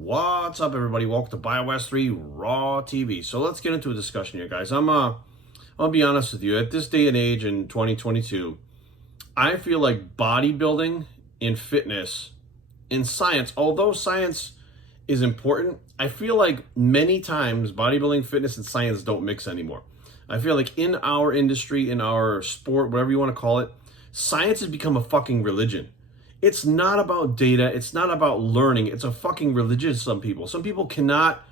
What's up, everybody? Welcome to BioWest 3 Raw TV. So let's get into a discussion here, guys. I'll be honest with you. At this day and age in 2022, I feel like bodybuilding and fitness and science, although science is important, I feel like many times bodybuilding, fitness, and science don't mix anymore. I feel like in our industry, in our sport, whatever you want to call it, science has become a fucking religion. It's not about data. It's not about learning. It's a fucking religion to some people. Some people can't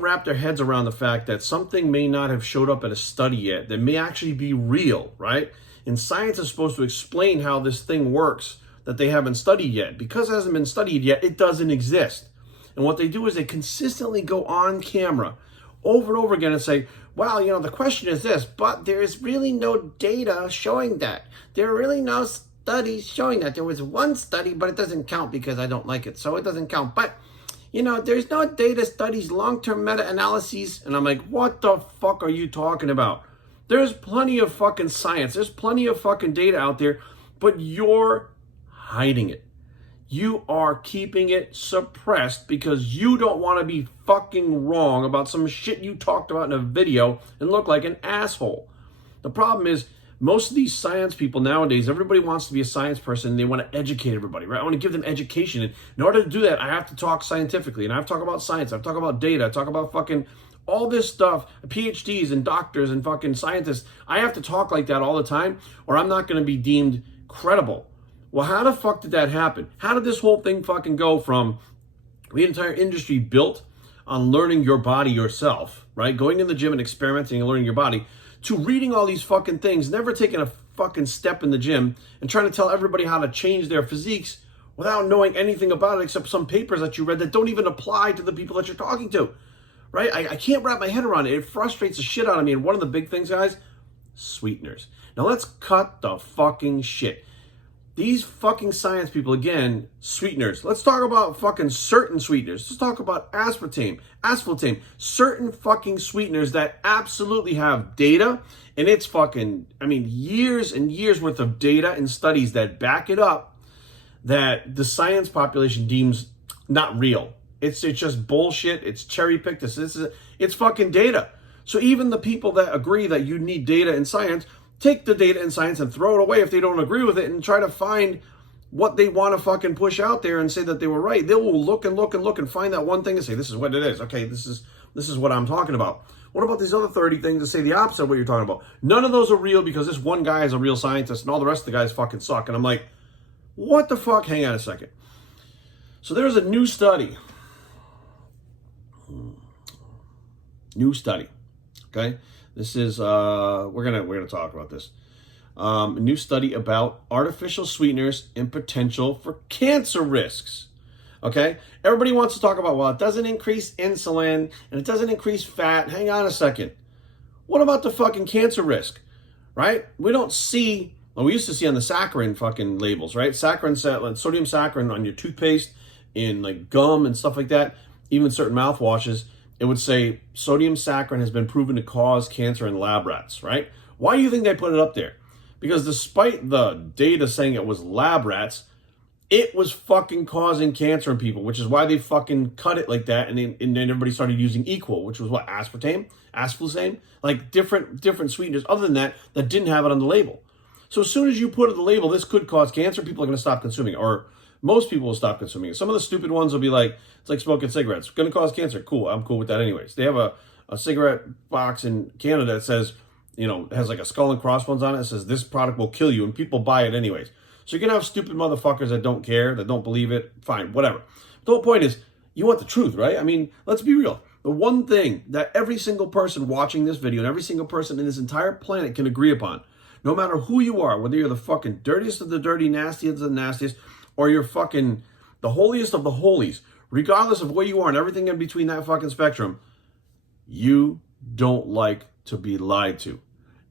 wrap their heads around the fact that something may not have showed up at a study yet that may actually be real, right? And science is supposed to explain how this thing works that they haven't studied yet. Because it hasn't been studied yet, it doesn't exist. And what they do is they consistently go on camera over and over again and say, well, the question is this, but there is really no data showing that. There are really no studies showing that. There was one study, but it doesn't count because I don't like it, so it doesn't count. But, there's no data studies, long-term meta-analyses. And I'm like, what the fuck are you talking about? There's plenty of fucking science. There's plenty of fucking data out there, but you're hiding it. You are keeping it suppressed because you don't want to be fucking wrong about some shit you talked about in a video and look like an asshole. The problem is, most of these science people nowadays, everybody wants to be a science person and they want to educate everybody, right? I want to give them education. And in order to do that, I have to talk scientifically. And I have to talk about science. I have to talk about data. I talk about fucking all this stuff, PhDs and doctors and fucking scientists. I have to talk like that all the time or I'm not going to be deemed credible. Well, how the fuck did that happen? How did this whole thing fucking go from the entire industry built on learning your body yourself, right? Going in the gym and experimenting and learning your body, to reading all these fucking things, never taking a fucking step in the gym and trying to tell everybody how to change their physiques without knowing anything about it except some papers that you read that don't even apply to the people that you're talking to, right? I can't wrap my head around it. It frustrates the shit out of me. And one of the big things, guys, sweeteners. Now let's cut the fucking shit. These fucking science people, again, sweeteners. Let's talk about fucking certain sweeteners. Let's talk about aspartame, certain fucking sweeteners that absolutely have data. And it's fucking, years and years worth of data and studies that back it up that the science population deems not real. It's just bullshit. It's cherry picked. It's fucking data. So even the people that agree that you need data in science, take the data in science and throw it away if they don't agree with it and try to find what they want to fucking push out there and say that they were right. They will look and look and look and find that one thing and say, this is what it is. Okay, this is what I'm talking about. What about these other 30 things that say the opposite of what you're talking about? None of those are real because this one guy is a real scientist and all the rest of the guys fucking suck. And I'm like, what the fuck? Hang on a second. So there's a new study. Okay? This is, we're gonna talk about this. A new study about artificial sweeteners and potential for cancer risks. Okay? Everybody wants to talk about, well, it doesn't increase insulin and it doesn't increase fat. Hang on a second. What about the fucking cancer risk? Right? We don't see, well, we used to see on the saccharin fucking labels, right? Sodium saccharin on your toothpaste, in like gum and stuff like that, even certain mouthwashes. It would say sodium saccharin has been proven to cause cancer in lab rats, right? Why do you think they put it up there? Because despite the data saying it was lab rats, it was fucking causing cancer in people, which is why they fucking cut it like that. And then everybody started using equal, which was what? Aspartame, like different sweeteners other than that didn't have it on the label. So as soon as you put on the label, this could cause cancer, people are going to stop consuming it, or most people will stop consuming it. Some of the stupid ones will be like, it's like smoking cigarettes. It's going to cause cancer. Cool. I'm cool with that anyways. They have a cigarette box in Canada that says, it has like a skull and crossbones on it. It says this product will kill you, and people buy it anyways. So you're going to have stupid motherfuckers that don't care, that don't believe it. Fine, whatever. The whole point is, you want the truth, right? Let's be real. The one thing that every single person watching this video and every single person in this entire planet can agree upon, no matter who you are, whether you're the fucking dirtiest of the dirty, nastiest of the nastiest, or you're fucking the holiest of the holies, regardless of where you are and everything in between that fucking spectrum, you don't like to be lied to.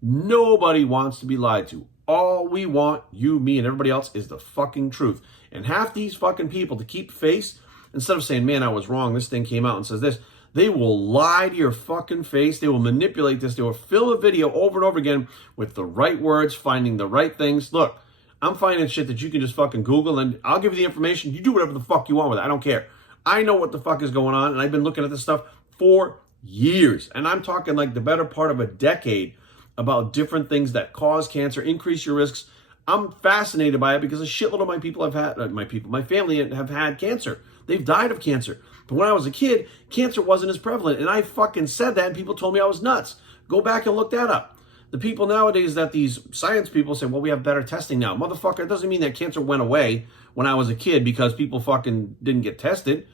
Nobody wants to be lied to. All we want, you, me, and everybody else, is the fucking truth. And half these fucking people, to keep face, instead of saying, man, I was wrong, this thing came out and says this, they will lie to your fucking face. They will manipulate this. They will fill a video over and over again with the right words, finding the right things. Look, I'm finding shit that you can just fucking Google, and I'll give you the information. You do whatever the fuck you want with it. I don't care. I know what the fuck is going on, and I've been looking at this stuff for years. And I'm talking like the better part of a decade about different things that cause cancer, increase your risks. I'm fascinated by it because a shitload of my family have had cancer. They've died of cancer. But when I was a kid, cancer wasn't as prevalent. And I fucking said that, and people told me I was nuts. Go back and look that up. The people nowadays that these science people say, well, we have better testing now. Motherfucker, it doesn't mean that cancer went away when I was a kid because people fucking didn't get tested.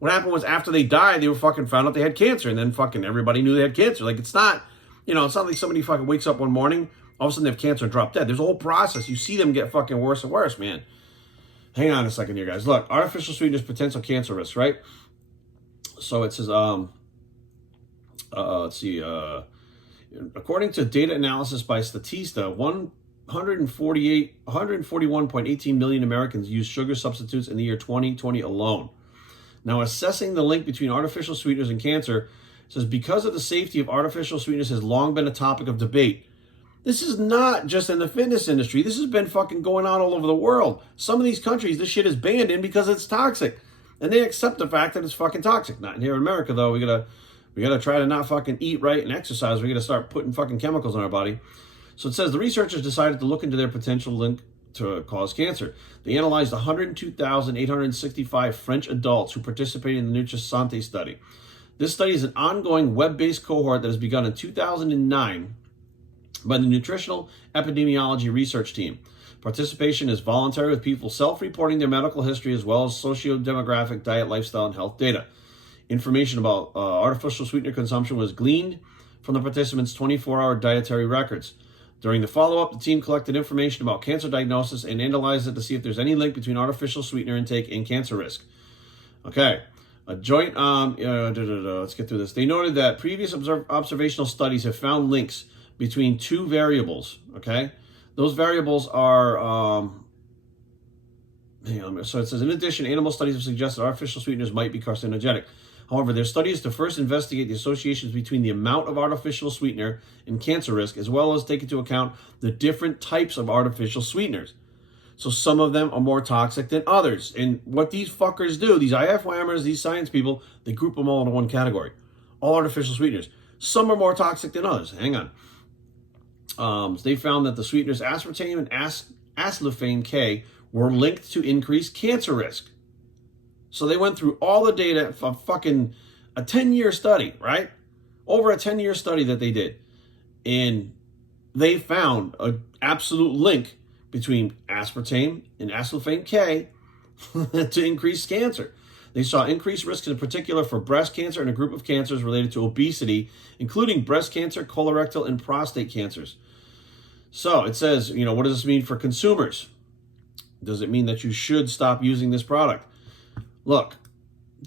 What happened was after they died, they were fucking found out they had cancer. And then fucking everybody knew they had cancer. Like, it's not, it's not like somebody fucking wakes up one morning, all of a sudden they have cancer and drop dead. There's a whole process. You see them get fucking worse and worse, man. Hang on a second here, guys. Look, artificial sweeteners, potential cancer risks, right? So it says, let's see, according to data analysis by Statista, 141.18 million Americans used sugar substitutes in the year 2020 alone. Now, assessing the link between artificial sweeteners and cancer, it says, because of the safety of artificial sweeteners has long been a topic of debate. This is not just in the fitness industry. This has been fucking going on all over the world. Some of these countries, this shit is banned in because it's toxic. And they accept the fact that it's fucking toxic. Not here in America, though. We gotta try to not fucking eat right and exercise. We gotta start putting fucking chemicals in our body. So it says the researchers decided to look into their potential link to cause cancer. They analyzed 102,865 French adults who participated in the NutriSante study. This study is an ongoing web-based cohort that has begun in 2009 by the Nutritional Epidemiology Research Team. Participation is voluntary, with people self-reporting their medical history as well as socio-demographic, diet, lifestyle, and health data. Information about artificial sweetener consumption was gleaned from the participants' 24-hour dietary records. During the follow-up, the team collected information about cancer diagnosis and analyzed it to see if there's any link between artificial sweetener intake and cancer risk. Okay. A joint, let's get through this. They noted that previous observational studies have found links between two variables, okay? Those variables are, so it says, in addition, animal studies have suggested artificial sweeteners might be carcinogenic. However, their study is to first investigate the associations between the amount of artificial sweetener and cancer risk, as well as take into account the different types of artificial sweeteners. So some of them are more toxic than others. And what these fuckers do, these IF-whammers, these science people, they group them all into one category. All artificial sweeteners. Some are more toxic than others. Hang on. They found that the sweeteners aspartame and acesulfame K were linked to increased cancer risk. So they went through all the data for fucking a 10-year study, right? Over a 10-year study that they did. And they found an absolute link between aspartame and acesulfame K to increase cancer. They saw increased risk in particular for breast cancer and a group of cancers related to obesity, including breast cancer, colorectal, and prostate cancers. So it says, what does this mean for consumers? Does it mean that you should stop using this product? Look,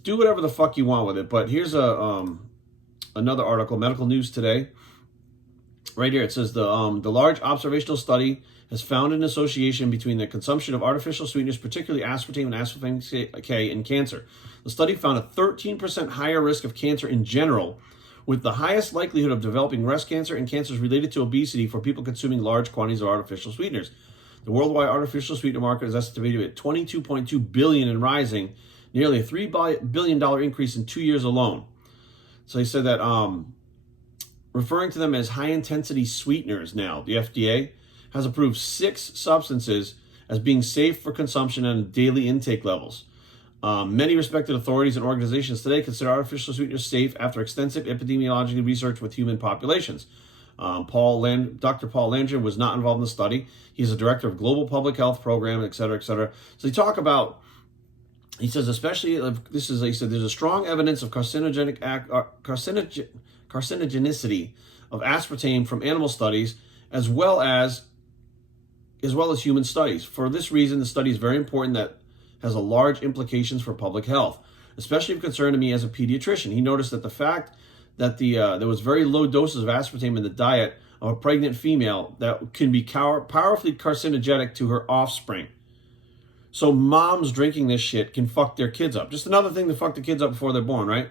do whatever the fuck you want with it, but here's another article, Medical News Today. Right here, it says the large observational study has found an association between the consumption of artificial sweeteners, particularly aspartame and acesulfame K, and cancer. The study found a 13% higher risk of cancer in general, with the highest likelihood of developing breast cancer and cancers related to obesity for people consuming large quantities of artificial sweeteners. The worldwide artificial sweetener market is estimated at $22.2 billion and rising, nearly a $3 billion increase in 2 years alone. So they said that, referring to them as high-intensity sweeteners now, the FDA has approved 6 substances as being safe for consumption on daily intake levels. Many respected authorities and organizations today consider artificial sweeteners safe after extensive epidemiological research with human populations. Dr. Paul Landry was not involved in the study. He's a director of Global Public Health Program, et cetera, et cetera. So they talk about, he says, especially, he said, there's a strong evidence of carcinogenicity of aspartame from animal studies, as well as human studies. For this reason, the study is very important that has a large implications for public health, especially of concern to me as a pediatrician. He noticed that the fact that there was very low doses of aspartame in the diet of a pregnant female that can be powerfully carcinogenic to her offspring. So moms drinking this shit can fuck their kids up. Just another thing to fuck the kids up before they're born, right?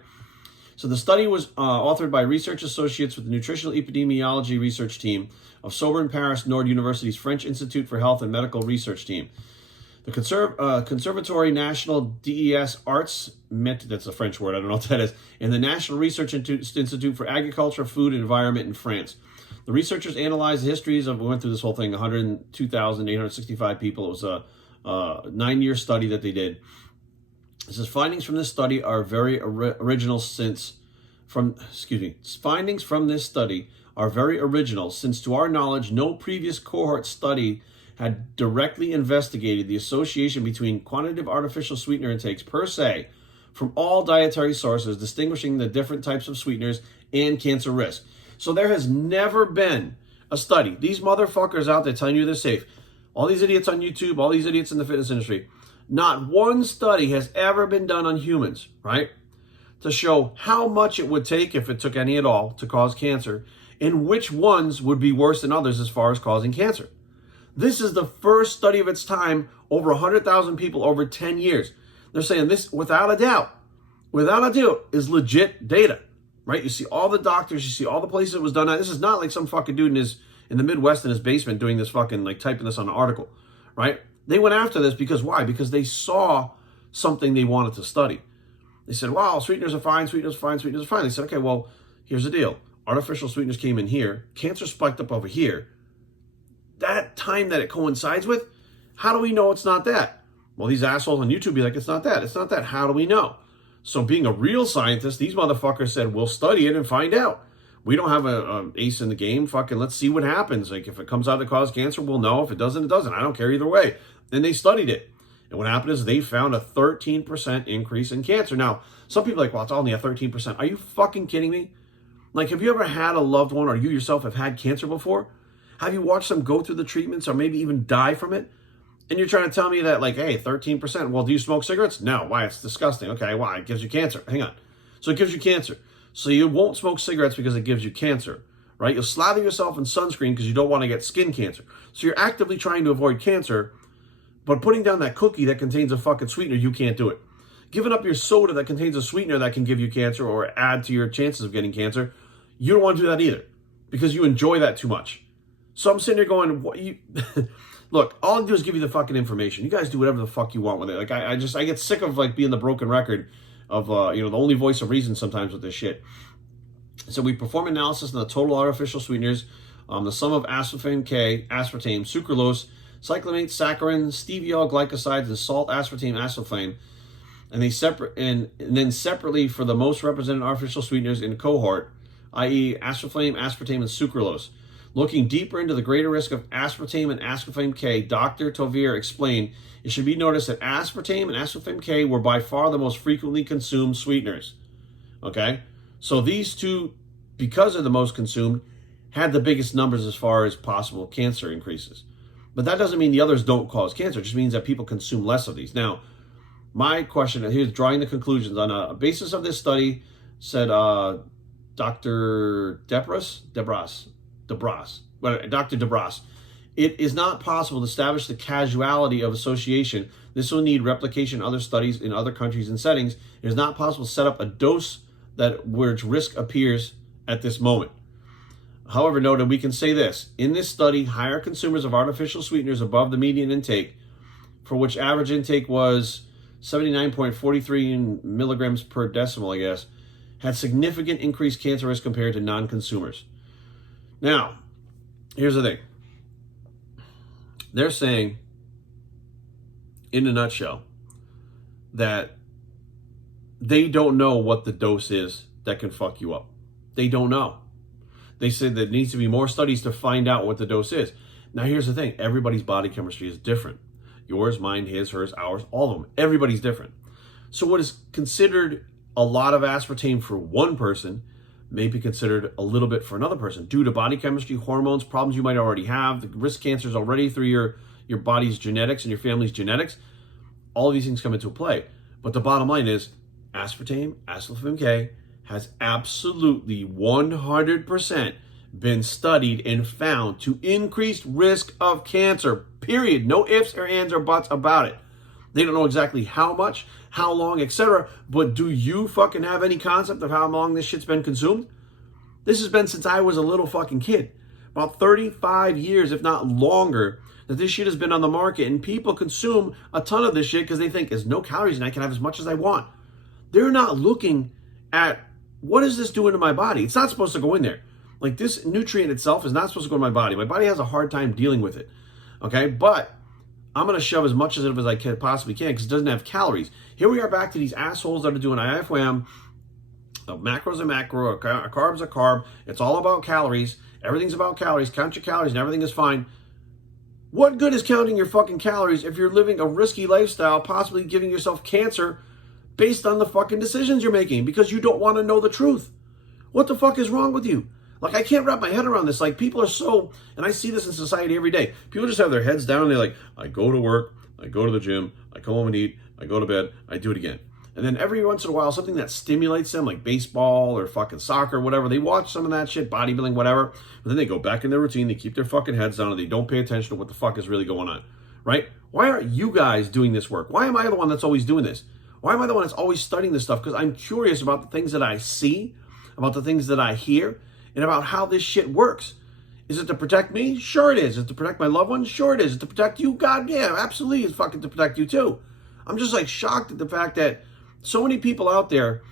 So the study was authored by research associates with the Nutritional Epidemiology Research Team of Sorbonne Paris Nord University's French Institute for Health and Medical Research Team. The Conservatory National des Arts, that's a French word, I don't know what that is, and the National Research Institute for Agriculture, Food, and Environment in France. The researchers analyzed the histories of, we went through this whole thing, 102,865 people. It was a 9-year study that they did. It says, findings from this study are very original findings from this study are very original since to our knowledge, no previous cohort study had directly investigated the association between quantitative artificial sweetener intakes per se from all dietary sources, distinguishing the different types of sweeteners and cancer risk. So there has never been a study. These motherfuckers out there telling you they're safe. All these idiots on YouTube, all these idiots in the fitness industry. Not one study has ever been done on humans, right? To show how much it would take, if it took any at all, to cause cancer, and which ones would be worse than others as far as causing cancer. This is the first study of its time, over 100,000 people over 10 years. They're saying this, without a doubt, is legit data, right? You see all the doctors, you see all the places it was done at. This is not like some fucking dude in the Midwest in his basement doing this fucking, like typing this on an article, right? They went after this because why? Because they saw something they wanted to study. They said, wow, sweeteners are fine, sweeteners are fine, sweeteners are fine. They said, okay, well, here's the deal. Artificial sweeteners came in here, cancer spiked up over here. That time that it coincides with, how do we know it's not that? Well, these assholes on YouTube be like, it's not that, it's not that. How do we know? So being a real scientist, these motherfuckers said, we'll study it and find out. We don't have a ace in the game. Fucking let's see what happens. Like if it comes out to cause cancer, we'll know. If it doesn't, it doesn't. I don't care either way. And they studied it. And what happened is they found a 13% increase in cancer. Now, some people are like, well, it's only a 13%. Are you fucking kidding me? Like, have you ever had a loved one or you yourself have had cancer before? Have you watched them go through the treatments or maybe even die from it? And you're trying to tell me that, like, hey, 13%. Well, do you smoke cigarettes? No. Why? It's disgusting. Okay, why? It gives you cancer. Hang on. So it gives you cancer. So you won't smoke cigarettes because it gives you cancer, right? You'll slather yourself in sunscreen because you don't want to get skin cancer. So you're actively trying to avoid cancer, but putting down that cookie that contains a fucking sweetener, you can't do it. Giving up your soda that contains a sweetener that can give you cancer or add to your chances of getting cancer, you don't want to do that either because you enjoy that too much. So I'm sitting there going, what you... Look, all I do is give you the fucking information. You guys do whatever the fuck you want with it. Like, I get sick of, like, being the broken record of, the only voice of reason sometimes with this shit. So we perform analysis on the total artificial sweeteners, the sum of aspartame K, aspartame, sucralose, cyclamate, saccharin, stevia, glycosides, and salt, aspartame, aspartame. And then separately for the most represented artificial sweeteners in cohort, i.e. aspartame, aspartame, and sucralose. Looking deeper into the greater risk of aspartame and aspartame K, Dr. Tovier explained, it should be noticed that aspartame and aspartame K were by far the most frequently consumed sweeteners. Okay? So these two, because they're the most consumed, had the biggest numbers as far as possible cancer increases. But that doesn't mean the others don't cause cancer. It just means that people consume less of these. Now, my question, here's drawing the conclusions. On a basis of this study, said Dr. Debras, it is not possible to establish the causality of association. This will need replication in other studies in other countries and settings. It is not possible to set up a dose where its risk appears at this moment. However, noted, we can say this. In this study, higher consumers of artificial sweeteners above the median intake, for which average intake was 79.43 milligrams per decimal, I guess, had significant increased cancer risk compared to non-consumers. Now, here's the thing. They're saying, in a nutshell, that they don't know what the dose is that can fuck you up. They don't know. They said there needs to be more studies to find out what the dose is. Now, here's the thing. Everybody's body chemistry is different. Yours, mine, his, hers, ours, all of them. Everybody's different. So what is considered a lot of aspartame for one person may be considered a little bit for another person due to body chemistry, hormones, problems you might already have, the risk cancers already through your body's genetics and your family's genetics. All of these things come into play. But the bottom line is aspartame, aspartame K, has absolutely 100% been studied and found to increase risk of cancer, period. No ifs or ands or buts about it. They don't know exactly how much, how long, etc. But do you fucking have any concept of how long this shit's been consumed? This has been since I was a little fucking kid. About 35 years, if not longer, that this shit has been on the market and people consume a ton of this shit because they think there's no calories and I can have as much as I want. They're not looking at what is this doing to my body. It's not supposed to go in there. Like, this nutrient itself is not supposed to go in my body. My body has a hard time dealing with it. Okay, but I'm going to shove as much of it as I possibly can because it doesn't have calories. Here we are back to these assholes that are doing IFWAM. A macro's a macro, a carb's a carb. It's all about calories. Everything's about calories. Count your calories and everything is fine. What good is counting your fucking calories if you're living a risky lifestyle, possibly giving yourself cancer based on the fucking decisions you're making because you don't want to know the truth? What the fuck is wrong with you? Like, I can't wrap my head around this. Like, people are so, and I see this in society every day. People just have their heads down and they're like, I go to work, I go to the gym, I come home and eat, I go to bed, I do it again. And then every once in a while, something that stimulates them, like baseball or fucking soccer, whatever, they watch some of that shit, bodybuilding, whatever, but then they go back in their routine, they keep their fucking heads down, and they don't pay attention to what the fuck is really going on, right? Why aren't you guys doing this work? Why am I the one that's always doing this? Why am I the one that's always studying this stuff? Because I'm curious about the things that I see, about the things that I hear, and about how this shit works. Is it to protect me? Sure it is. Is it to protect my loved ones? Sure it is. Is it to protect you? God, yeah, absolutely it's fucking to protect you too. I'm just like shocked at the fact that so many people out there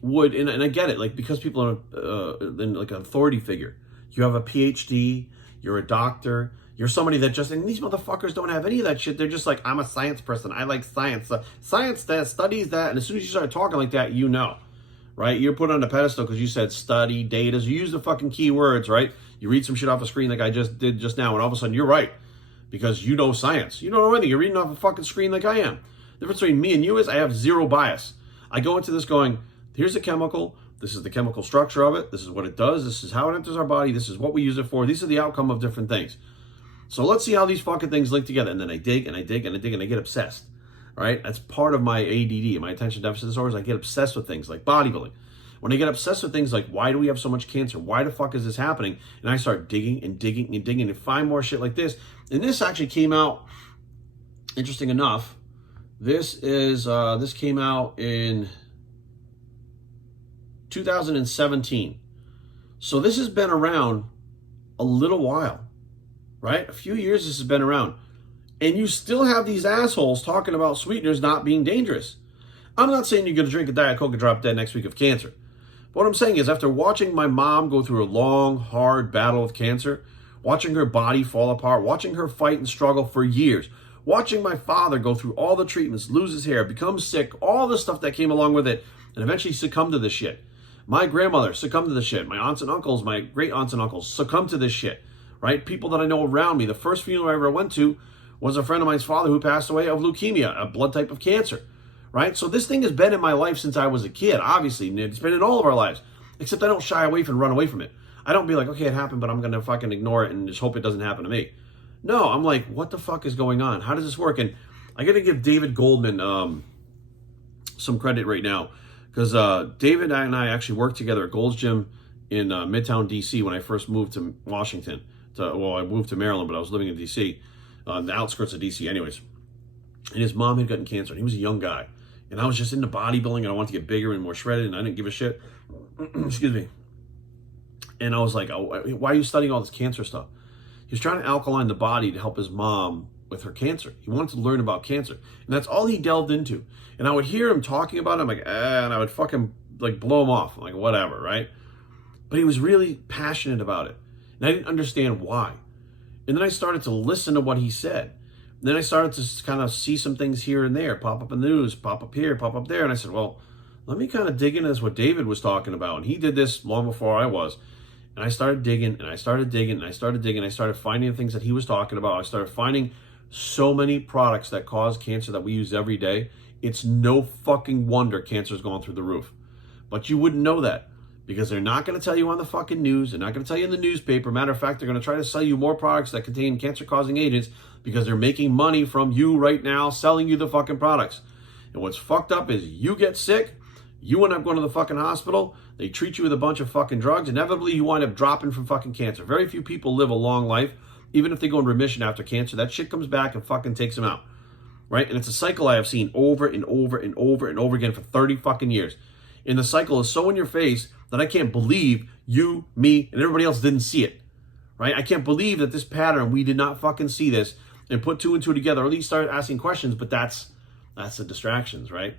would, and I get it, like, because people are in like an authority figure. You have a PhD, you're a doctor, you're somebody that just, and these motherfuckers don't have any of that shit. They're just like, I'm a science person. I like science. Science that studies that. And as soon as you start talking like that, you know, right? You're put on a pedestal because you said study, data. You use the fucking keywords, right? You read some shit off a screen like I just did just now, and all of a sudden you're right because you know science. You don't know anything. You're reading off a fucking screen like I am. The difference between me and you is I have zero bias. I go into this going, here's a chemical. This is the chemical structure of it. This is what it does. This is how it enters our body. This is what we use it for. These are the outcome of different things. So let's see how these fucking things link together. And then I dig and I dig and I dig and I get obsessed. All right? That's part of my ADD, my attention deficit disorders. I get obsessed with things like bodybuilding. When I get obsessed with things like, why do we have so much cancer? Why the fuck is this happening? And I start digging and digging and digging and find more shit like this. And this actually came out, interesting enough, this came out in 2017. So this has been around a little while, right? A few years this has been around. And you still have these assholes talking about sweeteners not being dangerous. I'm not saying you're going to drink a Diet Coke and drop dead next week of cancer. But what I'm saying is, after watching my mom go through a long, hard battle with cancer, watching her body fall apart, watching her fight and struggle for years, watching my father go through all the treatments, lose his hair, become sick, all the stuff that came along with it, and eventually succumb to this shit. My grandmother succumbed to this shit. My aunts and uncles, my great aunts and uncles succumbed to this shit, right? People that I know around me. The first funeral I ever went to was a friend of mine's father who passed away of leukemia, a blood type of cancer, right? So this thing has been in my life since I was a kid, obviously. And it's been in all of our lives, except I don't shy away from run away from it. I don't be like, okay, it happened, but I'm going to fucking ignore it and just hope it doesn't happen to me. No, I'm like, what the fuck is going on? How does this work? And I got to give David Goldman some credit right now, because David and I actually worked together at Gold's Gym in Midtown, D.C. when I first moved to Washington. I moved to Maryland, but I was living in D.C., the outskirts of D.C. anyways. And his mom had gotten cancer, and he was a young guy. And I was just into bodybuilding, and I wanted to get bigger and more shredded, and I didn't give a shit. Excuse me. And I was like, oh, why are you studying all this cancer stuff? He was trying to alkaline the body to help his mom with her cancer. He wanted to learn about cancer. And that's all he delved into. And I would hear him talking about it. I'm like, and I would fucking like blow him off. I'm like, whatever, right? But he was really passionate about it. And I didn't understand why. And then I started to listen to what he said. And then I started to kind of see some things here and there, pop up in the news, pop up here, pop up there. And I said, well, let me kind of dig into this, what David was talking about. And he did this long before I was. And I started digging, and I started digging, and I started digging. I started finding things that he was talking about. I started finding so many products that cause cancer that we use every day. It's no fucking wonder cancer's gone through the roof. But you wouldn't know that because they're not going to tell you on the fucking news. They're not going to tell you in the newspaper. Matter of fact, they're going to try to sell you more products that contain cancer-causing agents because they're making money from you right now selling you the fucking products. And what's fucked up is you get sick, you end up going to the fucking hospital, they treat you with a bunch of fucking drugs, inevitably you wind up dropping from fucking cancer. Very few people live a long life, even if they go in remission after cancer. That shit comes back and fucking takes them out, right? And it's a cycle I have seen over and over and over and over again for 30 fucking years. And the cycle is so in your face that I can't believe you, me, and everybody else didn't see it, right? I can't believe that this pattern, we did not fucking see this and put two and two together, or at least start asking questions, but that's the distractions, right?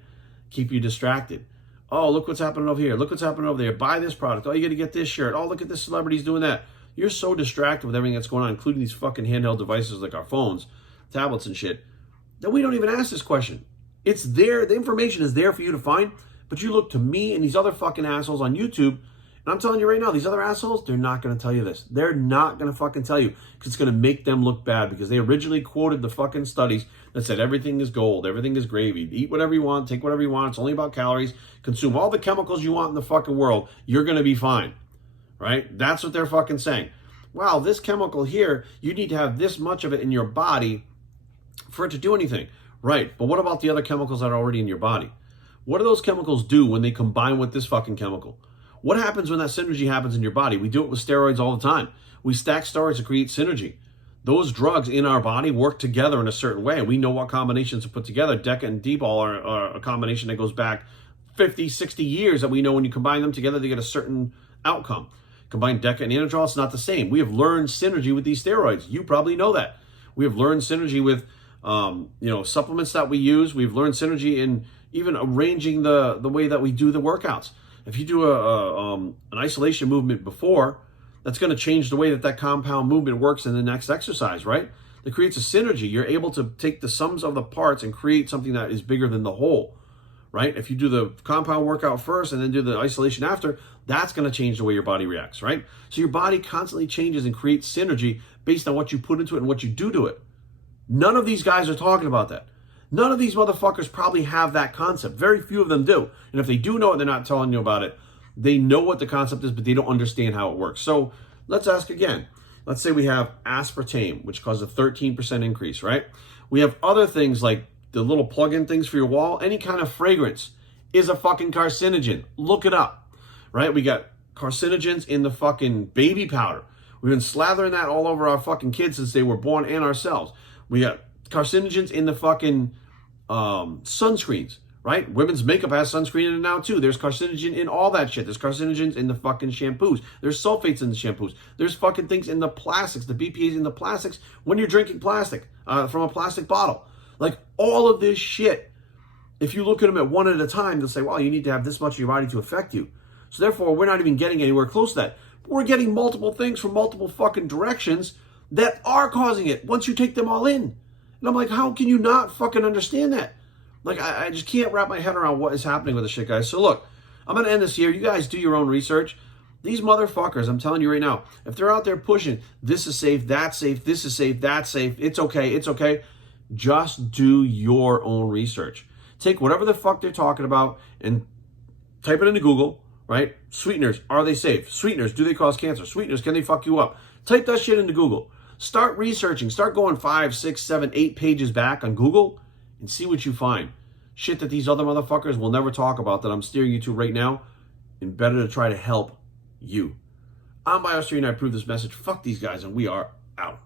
Keep you distracted. Oh, look what's happening over here. Look what's happening over there. Buy this product. Oh, you got to get this shirt. Oh, look at this celebrity's doing that. You're so distracted with everything that's going on, including these fucking handheld devices like our phones, tablets and shit, that we don't even ask this question. It's there. The information is there for you to find, but you look to me and these other fucking assholes on YouTube, and I'm telling you right now, these other assholes, they're not going to tell you this. They're not going to fucking tell you because it's going to make them look bad because they originally quoted the fucking studies that said everything is gold, everything is gravy. Eat whatever you want, take whatever you want. It's only about calories. Consume all the chemicals you want in the fucking world. You're going to be fine, right? That's what they're fucking saying. Wow, this chemical here, you need to have this much of it in your body for it to do anything. Right, but what about the other chemicals that are already in your body? What do those chemicals do when they combine with this fucking chemical? What happens when that synergy happens in your body? We do it with steroids all the time. We stack steroids to create synergy. Those drugs in our body work together in a certain way. We know what combinations to put together. Deca and D-ball are a combination that goes back 50, 60 years that we know when you combine them together, they get a certain outcome. Combine Deca and Anadrol, it's not the same. We have learned synergy with these steroids. You probably know that. We have learned synergy with supplements that we use. We've learned synergy in even arranging the way that we do the workouts. If you do an isolation movement before, that's going to change the way that compound movement works in the next exercise, right? That creates a synergy. You're able to take the sums of the parts and create something that is bigger than the whole, right? If you do the compound workout first and then do the isolation after, that's going to change the way your body reacts, right? So your body constantly changes and creates synergy based on what you put into it and what you do to it. None of these guys are talking about that. None of these motherfuckers probably have that concept. Very few of them do. And if they do know it, they're not telling you about it. They know what the concept is, but they don't understand how it works. So let's ask again. Let's say we have aspartame, which causes a 13% increase, right? We have other things like the little plug-in things for your wall. Any kind of fragrance is a fucking carcinogen. Look it up, right? We got carcinogens in the fucking baby powder. We've been slathering that all over our fucking kids since they were born and ourselves. We got carcinogens in the fucking sunscreens, right? Women's makeup has sunscreen in it now too. There's carcinogen in all that shit. There's carcinogens in the fucking shampoos. There's sulfates in the shampoos. There's fucking things in the plastics, the BPA's in the plastics when you're drinking plastic from a plastic bottle. Like all of this shit, if you look at them at one at a time, they'll say, well, you need to have this much of your body to affect you. So therefore, we're not even getting anywhere close to that. We're getting multiple things from multiple fucking directions that are causing it once you take them all in. And I'm like, how can you not fucking understand that? Like, I just can't wrap my head around what is happening with this shit, guys. So look, I'm going to end this here. You guys do your own research. These motherfuckers, I'm telling you right now, if they're out there pushing, this is safe, that's safe, this is safe, that's safe, it's okay, just do your own research. Take whatever the fuck they're talking about and type it into Google, right? Sweeteners, are they safe? Sweeteners, do they cause cancer? Sweeteners, can they fuck you up? Type that shit into Google. Start researching. Start going 5, 6, 7, 8 pages back on Google and see what you find. Shit that these other motherfuckers will never talk about that I'm steering you to right now, and better to try to help you. I'm BioStreet and I approve this message. Fuck these guys, and we are out.